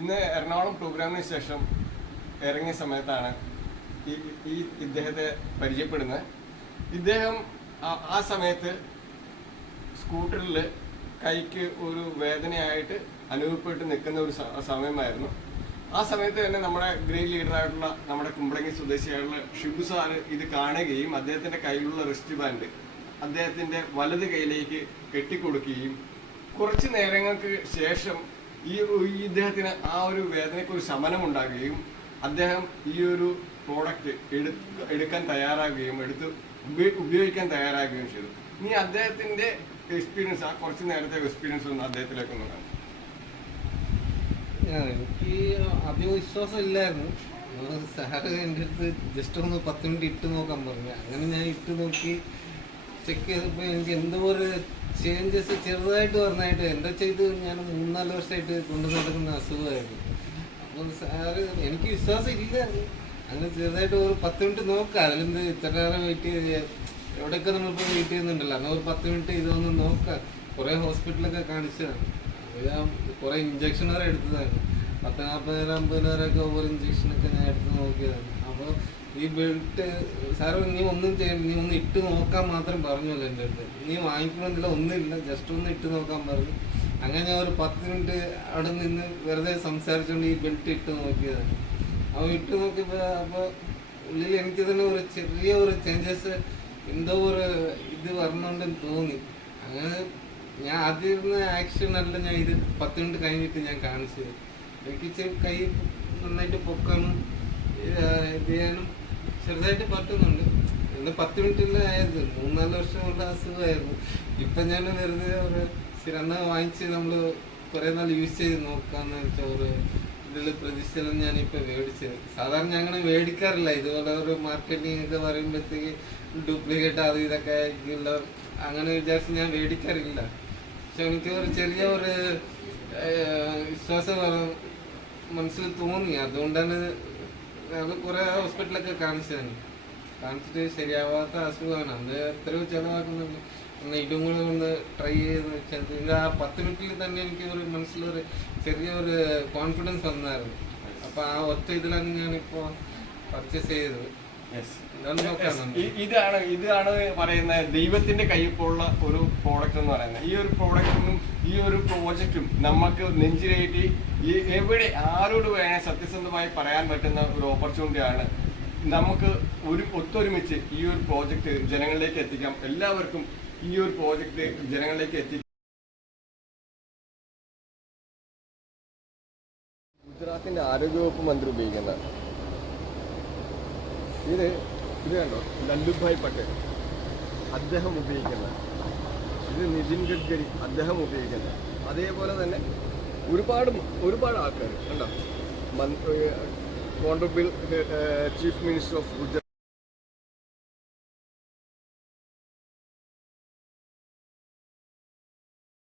ഇന്ന് എറണാകുളം പ്രോഗ്രാമിന് ശേഷം ഇറങ്ങിയ സമയത്താണ് ഈ ഇദ്ദേഹത്തെ പരിചയപ്പെടുന്നത്. ഇദ്ദേഹം ആ സമയത്ത് സ്കൂട്ടറിൽ കൈക്ക് ഒരു വേദനയായിട്ട് അനുഭവപ്പെട്ട് നിൽക്കുന്ന ഒരു സമയമായിരുന്നു. ആ സമയത്ത് തന്നെ നമ്മുടെ ഗ്രേറ്റ് ലീഡറായിട്ടുള്ള നമ്മുടെ കുമ്പളങ്ങി സ്വദേശിയായിട്ടുള്ള ഷിബു സാറ് ഇത് കാണുകയും അദ്ദേഹത്തിൻ്റെ കയ്യിലുള്ള റിസ്റ്റ് ബാൻഡ് അദ്ദേഹത്തിൻ്റെ വലത് കൈയിലേക്ക് കെട്ടിക്കൊടുക്കുകയും കുറച്ച് നേരങ്ങൾക്ക് ശേഷം ഇദ്ദേഹത്തിന് ആ ഒരു വേദനയ്ക്ക് ഒരു ശമനം ഉണ്ടാകുകയും അദ്ദേഹം ഈ ഒരു പ്രോഡക്റ്റ് എടുക്കാൻ തയ്യാറാകുകയും ഉപയോഗിക്കാൻ തയ്യാറാകുകയും ചെയ്തു. ഇനി അദ്ദേഹത്തിന്റെ എക്സ്പീരിയൻസ്, ആ കുറച്ച് നേരത്തെ എക്സ്പീരിയൻസ് ഒന്ന് അദ്ദേഹത്തിലേക്ക് ഒന്ന് കാണാം. എനിക്ക് അധികം വിശ്വാസം ഇല്ലായിരുന്നു. സാറ് എൻ്റെ അടുത്ത് ജസ്റ്റ് ഒന്ന് 10 മിനിറ്റ് ഇട്ട് നോക്കാൻ പറഞ്ഞു. അങ്ങനെ ഞാൻ ഇട്ട് നോക്കി ചെക്ക് ചെയ്തപ്പോൾ എനിക്ക് എന്തോ ഒരു ചേഞ്ചസ് ചെറുതായിട്ട് പറഞ്ഞായിട്ട് എന്താ ചെയ്ത് ഞാൻ 3-4 വർഷമായിട്ട് കൊണ്ടു നടക്കുന്ന അസുഖമായിരുന്നു. അപ്പം സാറ് എനിക്ക് വിശ്വാസം ഇല്ലായിരുന്നു. അങ്ങനെ ചെറുതായിട്ട് ഒരു 10 മിനിറ്റ് നോക്കാം, അതിലെന്ത് ഇത്ര നേരം വെയിറ്റ് ചെയ്ത് എവിടെയൊക്കെ നമ്മളിപ്പോൾ വെയിറ്റ് ചെയ്യുന്നുണ്ടല്ലോ, എന്നാൽ ഒരു 10 മിനിറ്റ് ഇതൊന്ന് നോക്കാം. കുറേ ഹോസ്പിറ്റലൊക്കെ കാണിച്ചതാണ്. അപ്പോൾ ഞാൻ കുറേ ഇഞ്ചക്ഷൻ വരെ എടുത്തതാണ്. 10,000-40,000-50,000 ഓവർ ഇഞ്ചക്ഷനൊക്കെ ഞാൻ എടുത്ത് നോക്കിയതാണ്. അപ്പോൾ ഈ ബെൽറ്റ് സാറ് നീ ഒന്നും ചെയ്യണം, നീ ഒന്ന് ഇട്ട് നോക്കാൻ മാത്രം പറഞ്ഞല്ലോ എൻ്റെ അടുത്ത്. നീ വാങ്ങിക്കണമെന്നില്ല, ഒന്നുമില്ല, ജസ്റ്റ് ഒന്ന് ഇട്ട് നോക്കാൻ പറഞ്ഞു. അങ്ങനെ ഞാൻ ഒരു 10 മിനിറ്റ് അവിടെ നിന്ന് വെറുതെ സംസാരിച്ചുകൊണ്ട് ഈ ബെൽറ്റ് ഇട്ട് നോക്കിയതാണ്. അപ്പോൾ ഇട്ട് നോക്കിയപ്പോൾ അപ്പോൾ ഉള്ളിൽ എനിക്ക് തന്നെ ഒരു ചെറിയ ഒരു ചേഞ്ചസ്, എന്തോ ഒരു ഇത് വരണോണ്ടെന്ന് തോന്നി. അങ്ങനെ ഞാൻ ആദ്യം ഇരുന്ന ആക്ഷൻ അല്ല ഞാൻ ഇത് 10 മിനിറ്റ് കഴിഞ്ഞിട്ട് ഞാൻ കാണിച്ചത്. എനിക്ക് കൈ നന്നായിട്ട് പൊക്കാനും ഇത് ചെയ്യാനും ചെറുതായിട്ട് പറ്റുന്നുണ്ട്. ഇന്ന് 10 മിനിറ്റിൽ ആയത് 3-4 വർഷം കൊണ്ട് അസുഖമായിരുന്നു. ഇപ്പം ഞാൻ വെറുതെ ഒരു സ്ഥിരം വാങ്ങിച്ച് നമ്മൾ കുറേ നാൾ യൂസ് ചെയ്ത് നോക്കാമെന്ന് വെച്ചാൽ ഒരു ഇതിൽ പ്രതീക്ഷയിലും ഞാനിപ്പോൾ മേടിച്ചത്. സാധാരണ ഞാൻ അങ്ങനെ മേടിക്കാറില്ല. ഇതുപോലെ ഒരു മാർക്കറ്റിംഗ് ഒക്കെ പറയുമ്പോഴത്തേക്ക് ഡ്യൂപ്ലിക്കേറ്റ് അത് ഇതൊക്കെ ആയിരിക്കില്ല, അങ്ങനെ വിചാരിച്ച് ഞാൻ മേടിക്കാറില്ല. പക്ഷെ എനിക്ക് ഒരു ചെറിയ ഒരു വിശ്വാസം മനസ്സിൽ തോന്നി. അതുകൊണ്ടാണ് അത് കുറേ ഹോസ്പിറ്റലൊക്കെ കാണിച്ചതാണ്. കാണിച്ചിട്ട് ശരിയാവാത്ത അസുഖമാണ്. അത് എത്രയോ ചിലവാക്കുന്നുണ്ട്. ഒന്ന് ഇതും കൂടെ ഒന്ന് ട്രൈ ചെയ്ത് വെച്ചാൽ ആ 10 മിനിറ്റിൽ തന്നെ എനിക്ക് ഒരു മനസ്സിലൊരു ചെറിയൊരു കോൺഫിഡൻസ് വന്നായിരുന്നു. അപ്പോൾ ആ ഒറ്റ ഇതിലാണ് ഞാനിപ്പോൾ പർച്ചേസ് ചെയ്തത്. ഇതാണ് പറയുന്നത് ദൈവത്തിന്റെ കയ്യിലുള്ള ഒരു പ്രോഡക്റ്റ് എന്ന് പറയുന്നത്. ഈ ഒരു പ്രോഡക്റ്റിനും ഈ ഒരു പ്രോജക്റ്റും നമുക്ക് നെഞ്ചിലേറ്റി എവിടെ ആരോട് വേണേ സത്യസന്ധമായി പറയാൻ പറ്റുന്ന ഒരു ഓപ്പർച്യൂണിറ്റിയാണ്. നമുക്ക് ഒത്തൊരുമിച്ച് ഈ ഒരു പ്രോജക്റ്റ് ജനങ്ങളിലേക്ക് എത്തിക്കാം. എല്ലാവർക്കും ഈ ഒരു പ്രോജക്റ്റ് ജനങ്ങളിലേക്ക് എത്തിക്കാം. ഗുജറാത്തിന്റെ ആരോഗ്യവകുപ്പ് മന്ത്രി ഉപയോഗിക്കുന്ന ഇത് കണ്ടോ, ലല്ലുഭായ് പട്ടേൽ അദ്ദേഹം ഉപയോഗിക്കുന്ന ഇത്, നിതിൻ ഗഡ്കരി അദ്ദേഹം ഉപയോഗിക്കുന്ന, അതേപോലെ തന്നെ ഒരുപാട് ആൾക്കാർ കണ്ടോ, honourable chief minister of Gujarat